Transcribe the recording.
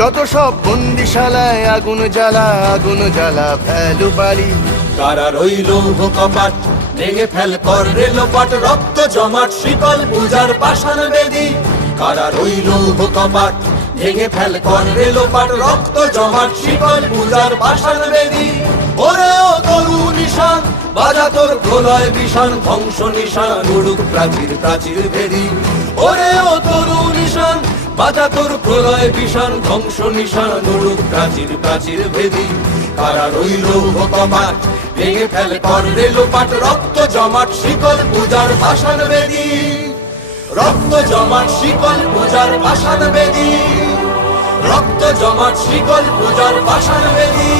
যত সব বন্দিশালায় আগুন জ্বালা ফেলু বাড়ি। কারা রইল কপাট ভেঙে ফেল কর রেলপাট, রক্ত জমাট শিকল পূজার পাষাণ বেদী। কারা রইল কপাট ভেঙে ফেল কর রেলপাট, রক্ত জমাট শিকল পূজার পাষাণ বেদী। ওরে ও তরু নিশান বাজা তোর প্রলয় বিষাণ, ধ্বংস নিশান উড়ুক প্রাচীর প্রাচীর ভেদি। ওরে ও তরু নিশান বাজা তোর প্রলয় বিষাণ, ধ্বংস নিশান উড়ুক প্রাচীর প্রাচীর ভেদি। কারা রইল কপাট ভেঙে ফেল কর রেলপাট, রক্ত জমাট শিকল পূজার পাষাণ বেদী। রক্ত জমাট শিকল পূজার পাষাণ বেদী, রক্ত জমাট শিকল পূজার পাষাণ বেদী।